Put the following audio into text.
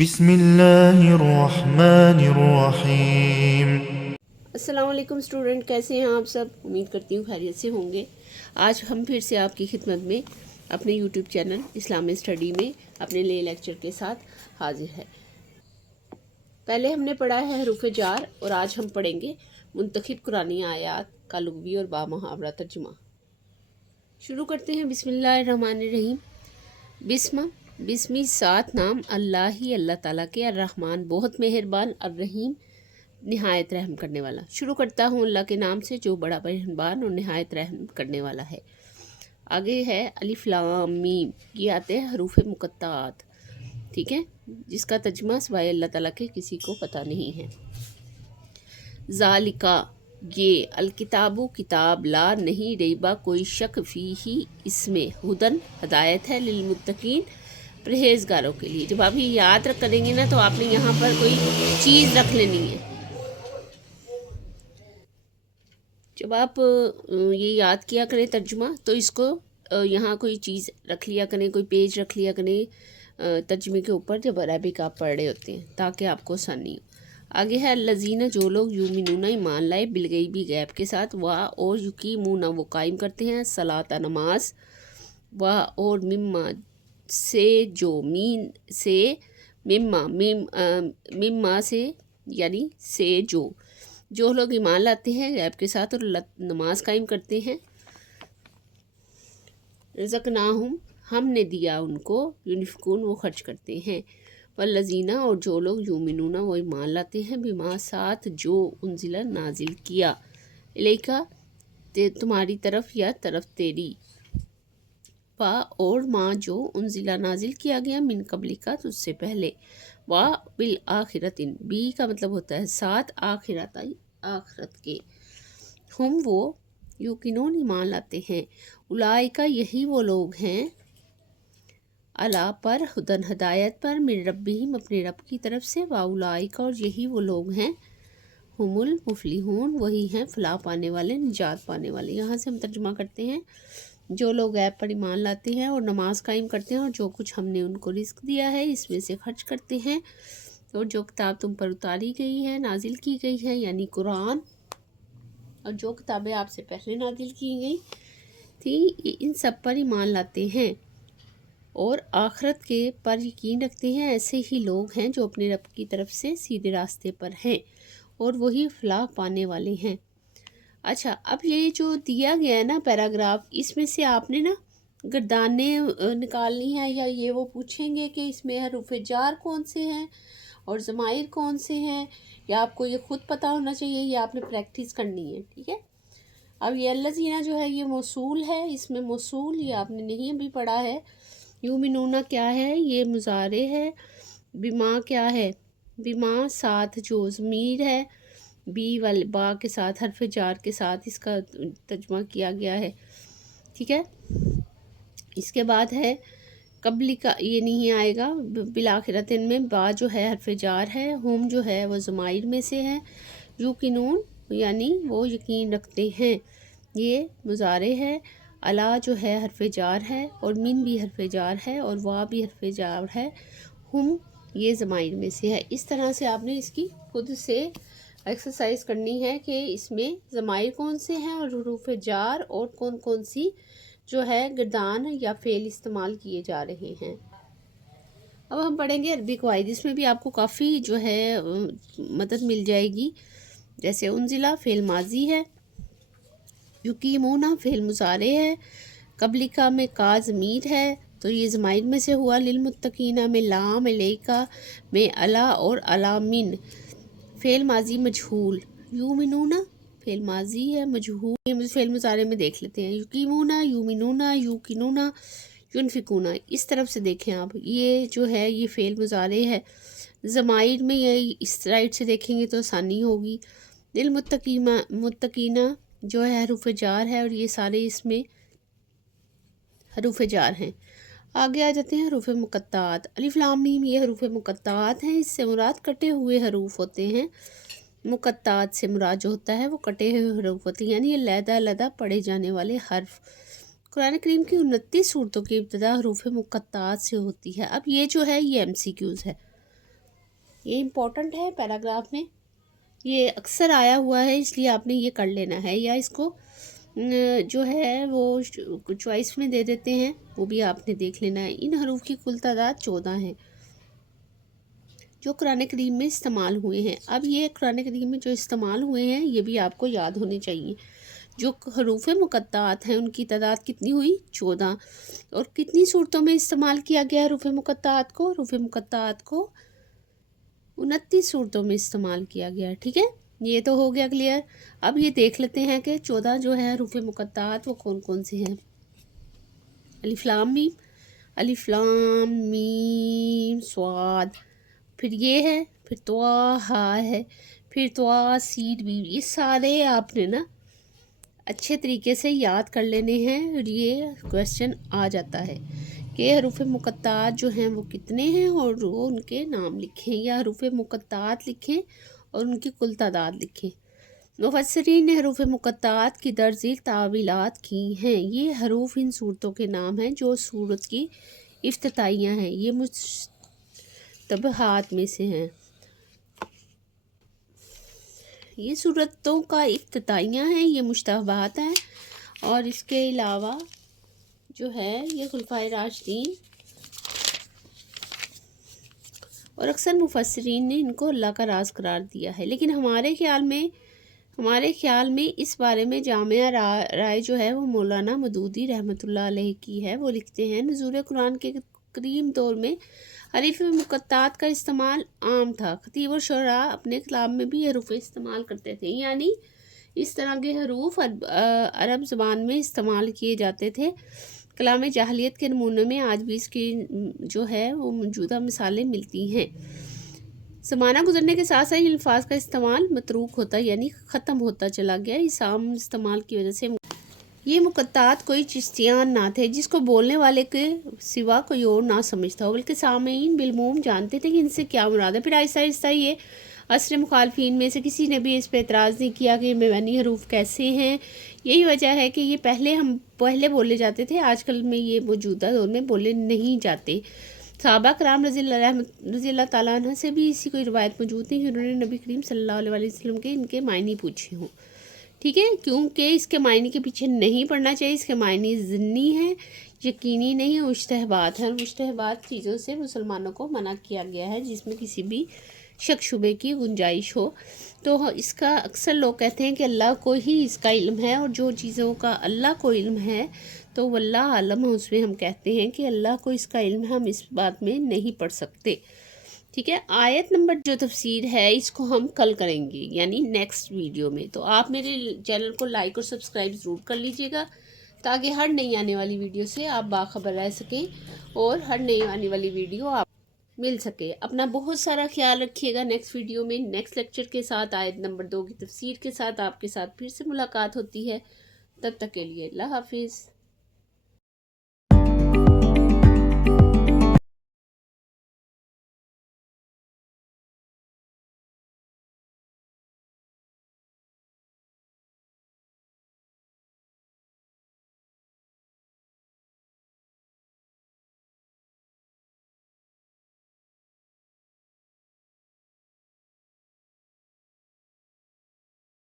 بسم اللہ الرحمن الرحیم۔ السلام علیکم اسٹوڈنٹ، کیسے ہیں آپ سب؟ امید کرتی ہوں خیریت سے ہوں گے۔ آج ہم پھر سے آپ کی خدمت میں اپنے یوٹیوب چینل اسلامی اسٹڈی میں اپنے نئے لیکچر کے ساتھ حاضر ہے۔ پہلے ہم نے پڑھا ہے حروف جار، اور آج ہم پڑھیں گے منتخب قرآنی آیات کا لغوی اور با محاورہ ترجمہ۔ شروع کرتے ہیں۔ بسم اللہ الرحمن الرحیم۔ بسمی سات نام اللہ ہی اللہ تعالیٰ کے، الرحمن بہت مہربان، الرحیم نہایت رحم کرنے والا۔ شروع کرتا ہوں اللہ کے نام سے جو بڑا مہربان اور نہایت رحم کرنے والا ہے۔ آگے ہے الف لام میم، یہ آتے ہیں حروف مقطعات، ٹھیک ہے، جس کا ترجمہ سوائے اللہ تعالیٰ کے کسی کو پتہ نہیں ہے۔ ذالکا یہ، الکتاب کتاب، لا نہیں ریبا کوئی شک، فی ہی اس میں، ہدن ہدایت ہے، للمتقین پرہیزگاروں کے لیے۔ جب آپ یہ یاد کریں گے نا تو آپ نے یہاں پر کوئی چیز رکھ لینی ہے۔ جب آپ یہ یاد کیا کریں ترجمہ تو اس کو یہاں کوئی چیز رکھ لیا کریں، کوئی پیج رکھ لیا کریں ترجمے کے اوپر جب عربک آپ پڑھ رہے ہوتے ہیں، تاکہ آپ کو آسانی ہو۔ آگے ہے الذین جو لوگ یؤمنون ایمان لائے، بالغیبی غیب کے ساتھ، اور یقیمون وہ قائم کرتے ہیں، صلاۃ نماز، اور مما سے جو، مما سے یعنی سے جو لوگ ایمان لاتے ہیں غیب کے ساتھ اور نماز قائم کرتے ہیں، رزقناہم ہم نے دیا ان کو، یونفقون وہ خرچ کرتے ہیں، والذین اور جو لوگ یؤمنون وہ ایمان لاتے ہیں، بما ساتھ جو انزل نازل کیا، الیکا تمہاری طرف یا طرف تیری، اور ما جو انزلہ نازل کیا گیا، من قبل کا تجھ سے پہلے، بالآخرت بی کا مطلب ہوتا ہے ساتھ، آخرت کے، ہم وہ یوقنون ایمان لاتے ہیں، اولئک یہی وہ لوگ ہیں، علی پر ہدن ہدایت پر، من ربہم اپنے رب کی طرف سے، واولئک اور یہی وہ لوگ ہیں، ہم المفلحون وہی ہیں فلاح پانے والے، نجات پانے والے۔ یہاں سے ہم ترجمہ کرتے ہیں، جو لوگ غیب پر ایمان لاتے ہیں اور نماز قائم کرتے ہیں، اور جو کچھ ہم نے ان کو رزق دیا ہے اس میں سے خرچ کرتے ہیں، اور جو کتاب تم پر اتاری گئی ہے، نازل کی گئی ہے یعنی قرآن، اور جو کتابیں آپ سے پہلے نازل کی گئی تھی ان سب پر ایمان لاتے ہیں اور آخرت کے پر یقین رکھتے ہیں، ایسے ہی لوگ ہیں جو اپنے رب کی طرف سے سیدھے راستے پر ہیں اور وہی فلاح پانے والے ہیں۔ اچھا، اب یہ جو دیا گیا ہے نا پیراگراف، اس میں سے آپ نے نا گردانیں نکالنی ہے، یا یہ وہ پوچھیں گے کہ اس میں حروف جار کون سے ہیں اور ضمائر کون سے ہیں، یا آپ کو یہ خود پتہ ہونا چاہیے، یا آپ نے پریکٹس کرنی ہے، ٹھیک ہے۔ اب یہ الذین جو ہے یہ موصول ہے، اس میں موصول یہ آپ نے نہیں ابھی پڑھا ہے۔ یؤمنون کیا ہے؟ یہ مضارع ہے۔ بما کیا ہے؟ بما ساتھ جو ضمیر ہے، بی با کے ساتھ حرف جار کے ساتھ اس کا ترجمہ کیا گیا ہے، ٹھیک ہے۔ اس کے بعد ہے قبلی کا، یہ نہیں آئے گا، بالآخرتن میں با جو ہے حرف جار ہے، ہم جو ہے وہ ضمائر میں سے ہے، یوقنون یعنی وہ یقین رکھتے ہیں، یہ مضارع ہے، الا جو ہے حرف جار ہے، اور من بھی حرف جار ہے، اور وا بھی حرف جار ہے، ہم یہ ضمائر میں سے ہے۔ اس طرح سے آپ نے اس کی خود سے ایکسرسائز کرنی ہے کہ اس میں ضمائر کون سے ہیں اور حروف جار اور کون کون سی جو ہے گردان یا فعل استعمال کیے جا رہے ہیں۔ اب ہم پڑھیں گے عربی قواعد، اس میں بھی آپ کو کافی جو ہے مدد مل جائے گی۔ جیسے انزلہ فعل ماضی ہے، یقیمون فعل مضارع ہے، قبلکا میں کا ضمیر ہے تو یہ ضمائر میں سے ہوا، للمتقین میں لام، الیکا میں الا اور الا من فعل ماضی مجہول، یؤمنون فعل ماضی ہے مجہول، یہ فعل مضارع میں دیکھ لیتے ہیں، یقیمون، یؤمنون، یوقنون، ینفقون، اس طرف سے دیکھیں آپ، یہ جو ہے یہ فعل مضارع ہے، ضمائر میں یہ اس سائڈ سے دیکھیں گے تو آسانی ہوگی، متقین جو ہے حروف جار ہے، اور یہ سارے اس میں حروف جار ہیں۔ آگے آ جاتے ہیں حروف مقطعات، الف لام میم یہ حروف مقطعات ہیں، اس سے مراد کٹے ہوئے حروف ہوتے ہیں، مقطعات سے مراد جو ہوتا ہے وہ کٹے ہوئے حروف ہوتے ہیں، یعنی علیحدہ علیحدہ پڑھے جانے والے حرف۔ قرآن کریم کی 29 صورتوں کی ابتدا حروف مقطعات سے ہوتی ہے۔ اب یہ جو ہے یہ ایم سی کیوز ہے، یہ امپورٹنٹ ہے پیراگراف میں، یہ اکثر آیا ہوا ہے، اس لیے آپ نے یہ کر لینا ہے، یا اس کو جو ہے وہ چوائس میں دے دیتے ہیں، وہ بھی آپ نے دیکھ لینا ہے۔ ان حروف کی کل تعداد 14 ہے جو قرآن کریم میں استعمال ہوئے ہیں۔ اب یہ قرآن کریم میں جو استعمال ہوئے ہیں یہ بھی آپ کو یاد ہونے چاہیے۔ جو حروف مقطعات ہیں ان کی تعداد کتنی ہوئی؟ 14۔ اور کتنی صورتوں میں استعمال کیا گیا حروف مقطعات کو؟ حروف مقطعات کو 29 صورتوں میں استعمال کیا گیا، ٹھیک ہے، یہ تو ہو گیا کلیئر۔ اب یہ دیکھ لیتے ہیں کہ 14 جو ہے حروف مقطعات وہ کون کون سے ہیں۔ الف لام میم، الف لام میم صاد، پھر یہ ہے، پھر طٰہٰ ہے، پھر طٰ سین میم، یہ سارے آپ نے نا اچھے طریقے سے یاد کر لینے ہیں، اور یہ کویسچن آ جاتا ہے کہ حروف مقطعات جو ہیں وہ کتنے ہیں اور وہ ان کے نام لکھیں، یا حروف مقطعات لکھیں اور ان کی کل تعداد لکھیں۔ مفسرین نے حروف مقطعات کی درج ذیل تعویلات کی ہیں۔ یہ حروف ان صورتوں کے نام ہیں جو صورت کی افتتاحیہ ہیں، یہ مشتبہات میں سے ہیں۔ یہ صورتوں کا افتتاحیہ ہیں، یہ مشتبہات ہیں، اور اس کے علاوہ جو ہے یہ خلفائے راشدین اور اکثر مفسرین نے ان کو اللہ کا راز قرار دیا ہے، لیکن ہمارے خیال میں اس بارے میں جامع رائے جو ہے وہ مولانا مودودی رحمۃ اللہ علیہ کی ہے۔ وہ لکھتے ہیں نزول قرآن کے قدیم دور میں حروف مقطعات کا استعمال عام تھا۔ خطیب اور شعراء اپنے کلام میں بھی حروف استعمال کرتے تھے، یعنی اس طرح کے حروف عرب زبان میں استعمال کیے جاتے تھے۔ کلام جاہلیت کے نمونوں میں آج بھی اس کی جو ہے وہ موجودہ مثالیں ملتی ہیں۔ زمانہ گزرنے کے ساتھ ساتھ الفاظ کا استعمال متروک ہوتا یعنی ختم ہوتا چلا گیا۔ اس عام استعمال کی وجہ سے یہ مقطعات کوئی چشتیان نہ تھے جس کو بولنے والے کے سوا کوئی اور نہ سمجھتا ہو، بلکہ سامعین بالعموم جانتے تھے کہ ان سے کیا مراد ہے۔ پھر آہستہ آہستہ یہ عصر مخالفین میں سے کسی نے بھی اس پہ اعتراض نہیں کیا کہ مبنی حروف کیسے ہیں۔ یہی وجہ ہے کہ یہ پہلے بولے جاتے تھے، آج کل میں یہ موجودہ دور میں بولے نہیں جاتے۔ صحابہ کرام رضی اللہ تعالیٰ عنہ سے بھی اسی کوئی روایت موجود ہے کہ انہوں نے نبی کریم صلی اللہ علیہ وسلم کے ان کے معنی پوچھے ہوں، ٹھیک ہے، کیونکہ اس کے معنی کے پیچھے نہیں پڑنا چاہیے، اس کے معنی ضمنی ہیں، یقینی نہیں، مشتبہات ہیں، اور مشتبہات چیزوں سے مسلمانوں کو منع کیا گیا ہے جس میں کسی بھی شک شبے کی گنجائش ہو۔ تو اس کا اکثر لوگ کہتے ہیں کہ اللہ کو ہی اس کا علم ہے، اور جو چیزوں کا اللہ کو علم ہے تو واللہ عالم ہے، اس میں ہم کہتے ہیں کہ اللہ کو اس کا علم ہے، ہم اس بات میں نہیں پڑھ سکتے، ٹھیک ہے۔ آیت نمبر جو تفسیر ہے اس کو ہم کل کریں گے یعنی نیکسٹ ویڈیو میں، تو آپ میرے چینل کو لائک اور سبسکرائب ضرور کر لیجئے گا تاکہ ہر نئی آنے والی ویڈیو سے آپ باخبر رہ سکیں اور ہر نئی آنے والی ویڈیو آپ مل سکے۔ اپنا بہت سارا خیال رکھیے گا۔ نیکسٹ ویڈیو میں نیکسٹ لیکچر کے ساتھ آیت نمبر 2 کی تفسیر کے ساتھ آپ کے ساتھ پھر سے ملاقات ہوتی ہے، تب تک کے لیے اللہ حافظ۔